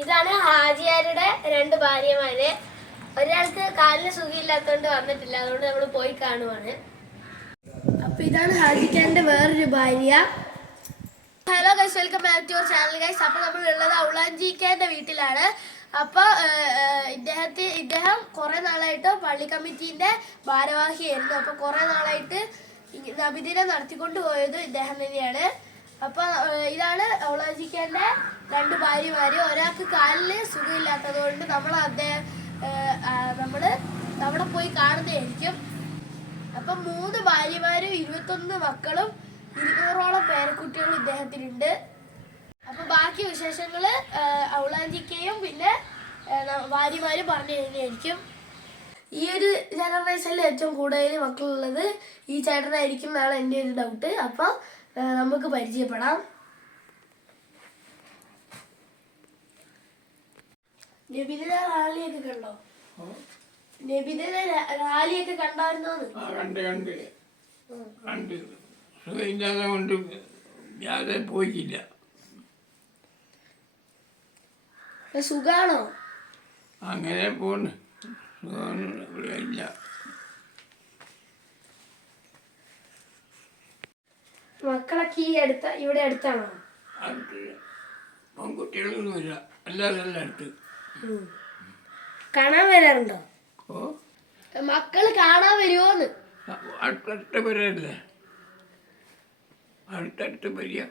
ഇതാണ് ഹാജിയാരുടെ രണ്ട് ഭാര്യമാര്. ഒരാൾക്ക് കാലിന് സുഖമില്ലാത്തതുകൊണ്ട് വന്നിട്ടില്ല, അതുകൊണ്ട് നമ്മൾ പോയി കാണുവാണ്. അപ്പൊ ഇതാണ് ഹാജിക്കാരന്റെ വേറൊരു ഭാര്യ. Hello guys, welcome back to your channel guys. അപ്പൊ നമ്മൾ ഉള്ളത് ഔളാഞ്ചിക്കാരന്റെ വീട്ടിലാണ്. അപ്പൊ ഇദ്ദേഹം കുറെ നാളായിട്ട് പള്ളി കമ്മിറ്റീന്റെ ഭാരവാഹിയായിരുന്നു. അപ്പൊ കുറെ നാളായിട്ട് നബിദിനം നടത്തിക്കൊണ്ട് പോയത് ഇദ്ദേഹം തന്നെയാണ്. അപ്പൊ ഇതാണ് ഔളാഞ്ചിക്കാരന്റെ രണ്ട് ഭാര്യമാര്. ഒരാൾക്ക് കാലിന് സുഖമില്ലാത്തത് കൊണ്ട് നമ്മള് അവിടെ പോയി കാണുന്നതായിരിക്കും. അപ്പൊ 3 ഭാര്യമാരും 21 മക്കളും 200ഓളം പേരക്കുട്ടികളും ഇദ്ദേഹത്തിനുണ്ട്. അപ്പൊ ബാക്കി വിശേഷങ്ങള് ഔളാഞ്ചിക്കയും പിന്നെ ഭാര്യമാരും പറഞ്ഞു തരുന്നതായിരിക്കും. ഈ ഒരു ജനറേഷനിൽ ഏറ്റവും കൂടുതൽ മക്കളുള്ളത് ഈ ചേട്ടനായിരിക്കും എന്നാണ് എൻ്റെ ഒരു ഡൗട്ട്. അപ്പൊ നമുക്ക് പരിചയപ്പെടാം. നബിദിന റാലിയൊക്കെ കണ്ടോ? നബിദിന റാലിയൊക്കെ കണ്ടായിരുന്നോന്ന്? കണ്ട് സുഖമില്ലാതെ കൊണ്ട് യാതെ പോയില്ല. സുഖാണോ? അങ്ങനെ പോണ്. ഇവിടെ ഇല്ല. മക്കളൊക്കെ ഇവിടെ അടുത്താണോ? അടുത്ത് പെൺകുട്ടികളൊന്നുമില്ല, എല്ലാവരും അടുത്ത്. കാണാൻ വരാറുണ്ടോ? ഓ, മക്കള് കാണാൻ വരുമോന്ന്? അടുത്തടുത്ത് വരല്ലേ, അടുത്തടുത്ത് വരിക.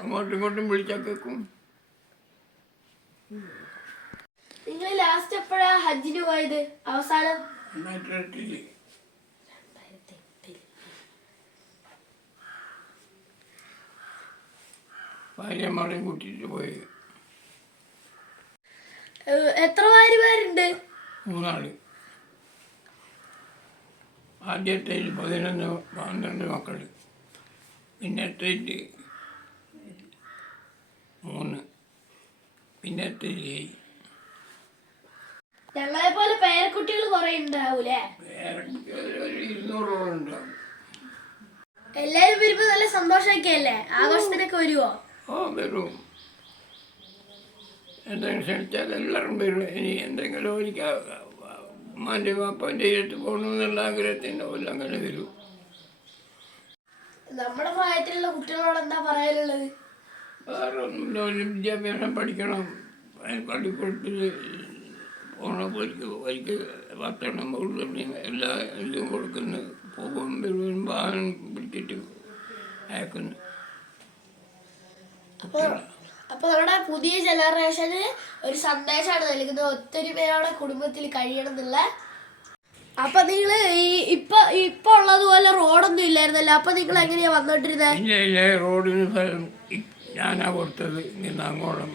അങ്ങോട്ടും ഇങ്ങോട്ടും വിളിച്ചാൽ കേൾക്കും. നിങ്ങൾ ലാസ്റ്റ് എപ്പോഴാ ഹജ്ജിന് പോയത്? അവസാനം 2008 ഭാര്യമാരെയും കൂട്ടിയിട്ട് പോയി. എത്ര ഭാര്യമാരുണ്ട്? 3 ആള്. ആദ്യത്തെ 11-12 മക്കൾ, പിന്നത്തെ 3, പിന്നത്തെ 7. ഞങ്ങളെ പോലെ പേരക്കുട്ടികൾ കുറെ ഉണ്ടാവൂലേ? പേരക്കുട്ടികൾ ഒരു 200ഓളം ഉണ്ടാവും. എല്ലാരും വരുമ്പോ നല്ല സന്തോഷമൊക്കെ അല്ലേ? ആഘോഷത്തിനൊക്കെ വരുവോ? ഓ, വരും. എന്തെങ്കിലും ക്ഷണിച്ചാൽ എല്ലാവരും വരും. ഇനി എന്തെങ്കിലും എനിക്ക് ഉമ്മാൻ്റെ പാപ്പാൻ്റെ അടുത്ത് പോകണമെന്നുള്ള ആഗ്രഹത്തിൻ്റെ പോലെ അങ്ങനെ വരും. നമ്മുടെ പ്രായത്തിലുള്ള കുട്ടികളോട് എന്താ പറയാനുള്ളത്? വേറെ ഒന്നുമില്ല, ഒരു വിദ്യാഭ്യാസം പഠിക്കണം. പള്ളിക്കൂടത്തിൽ പോണവർക്ക് ഭക്ഷണം എല്ലാ ഇതും കൊടുക്കുന്നു. പോകും വരും, വാഹനം പിടിച്ചിട്ട് അയക്കുന്നു. അപ്പൊ നമ്മുടെ പുതിയ ജനറേഷന് ഒരു സന്ദേശമാണ് നൽകുന്നത്, ഒത്തൊരുമയോടെ കുടുംബത്തിൽ കഴിയണം എന്നുള്ള. അപ്പൊ നിങ്ങള് ഇപ്പൊ ഉള്ളതുപോലെ റോഡൊന്നും ഇല്ലായിരുന്നല്ലോ, അപ്പൊ നിങ്ങൾ എങ്ങനെയാ വന്നോണ്ടിരുന്നത്? ഇല്ല, റോഡിന് ഞാനാ കൊടുത്തത്. ഇങ്ങനെ അങ്ങോളം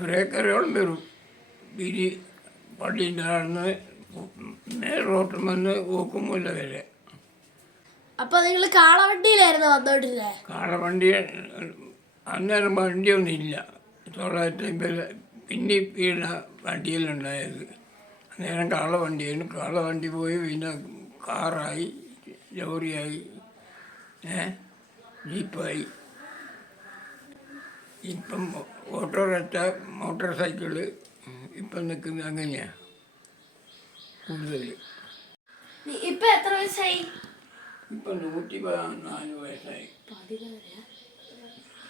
ഒരേക്കരോളം വരും. വിരി പള്ളീൻ്റെ ആണെന്ന് റോട്ടിൽ വന്ന് ഓക്കുമില്ല വരെ. അപ്പൊ നിങ്ങൾ കാളവണ്ടിയിലായിരുന്നു വന്നോണ്ടിരുന്നത്? കാളവണ്ടി അന്നേരം വണ്ടിയൊന്നും ഇല്ല. 950 പിന്നെ വീണ വണ്ടിയിലുണ്ടായത്. അന്നേരം കാളവണ്ടിയായിരുന്നു. കാളവണ്ടി പോയി പിന്നെ കാറായി, ലോറിയായി, ജീപ്പായി. ഇപ്പം ഓട്ടോറിക്ഷ, മോട്ടോർ സൈക്കിള് ഇപ്പം നിൽക്കുന്നത് അങ്ങനെയാണ് കൂടുതൽ. ഇപ്പൊ എത്ര വയസ്സായി? ഇപ്പം 114 വയസ്സായി.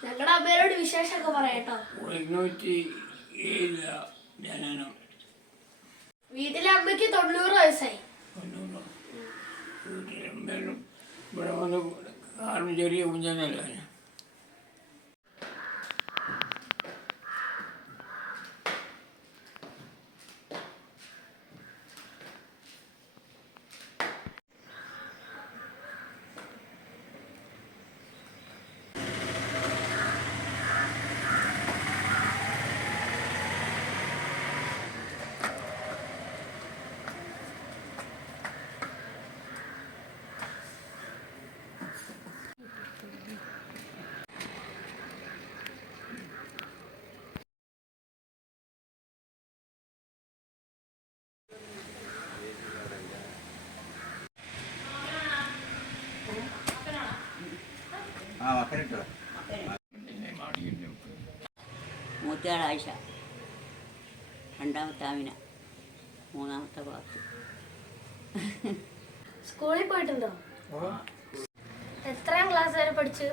ഞങ്ങളുടെ അമ്മയോട് വിശേഷമൊക്കെ പറയാട്ടോ. 107 ജനനം. വീട്ടിലെ അമ്മയ്ക്ക് 90 വയസ്സായി. വീട്ടിലും ഇവിടെ വന്ന് കാറിന് ചെറിയ കുഞ്ഞനല്ല. മൂത്തയാൾ ആയിഷ, രണ്ടാമത്തെ ആമിന, മൂന്നാമത്തെ പാത്തു. സ്കൂളിൽ പോയിട്ടുണ്ടോ? എത്രാം ക്ലാസ് വരെ പഠിച്ചു?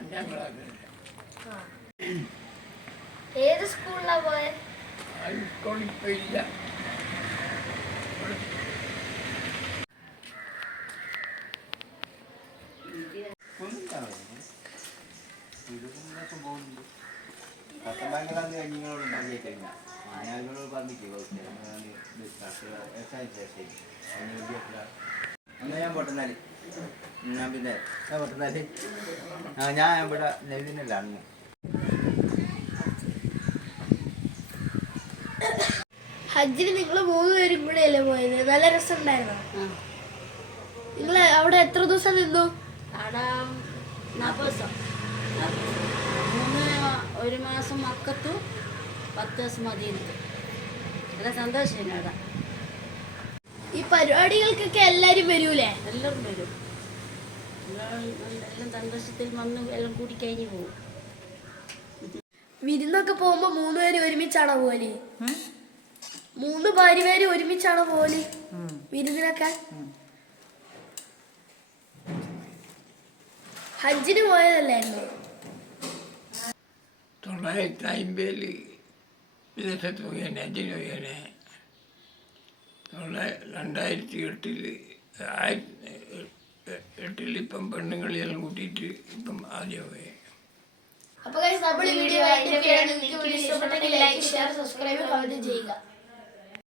5ാം ക്ലാസ്സിൽ. ഏത് സ്കൂളിലാ പോയെ? സ്കൂളിൽ ഇപ്പോൾ ഇല്ല. ഞാൻ പൊട്ടുന്നാല് ഞാൻ പിന്നെ പൊട്ടുന്നാല് ഞാൻ ഇവിടെ നെയ്തിനല്ല അന്ന്. ഹജ്ജിന് നിങ്ങൾ 3 പേരും കൂടെയല്ലേ പോയത്? നല്ല രസമുണ്ടായിരുന്നോ? നിങ്ങൾ അവിടെ എത്ര ദിവസം നിന്നു? അവിടെ 40 ദിവസം. 1 മാസം മക്കത്തു, 10 ദിവസം മദീനത്ത്. നല്ല സന്തോഷമായിരുന്നു അവിടെ. ഈ പരിപാടികൾക്കൊക്കെ എല്ലാരും വരൂലേ? എല്ലാവരും വരും. എല്ലാം സന്തോഷത്തിൽ വന്ന് എല്ലാം കൂടി കഴിഞ്ഞ് പോകും. വിരുന്നൊക്കെ പോകുമ്പോ 3 പേര് ഒരുമിച്ചാണോ പോലെ? 3 ഭാര്യമാര് ഒരുമിച്ചാണോ പോലെ വിരുന്നിനൊക്കെ? ഹജ്ജിന് പോയതല്ലായിരുന്നു? 950 വിദേശത്ത് പോയേനെ, ഹജ്ജിന് പോയേനെ. 2008 ഇപ്പം പെണ്ണുങ്ങളെല്ലാം കൂട്ടിയിട്ട് ഇപ്പം ആദ്യം പോയി. അപ്പോൾ നമ്മൾ ഈ വീഡിയോ ഇഷ്ടപ്പെട്ടെങ്കിൽ ലൈക്ക്, ഷെയർ, സബ്സ്ക്രൈബ്, കമന്റ് ചെയ്യുക.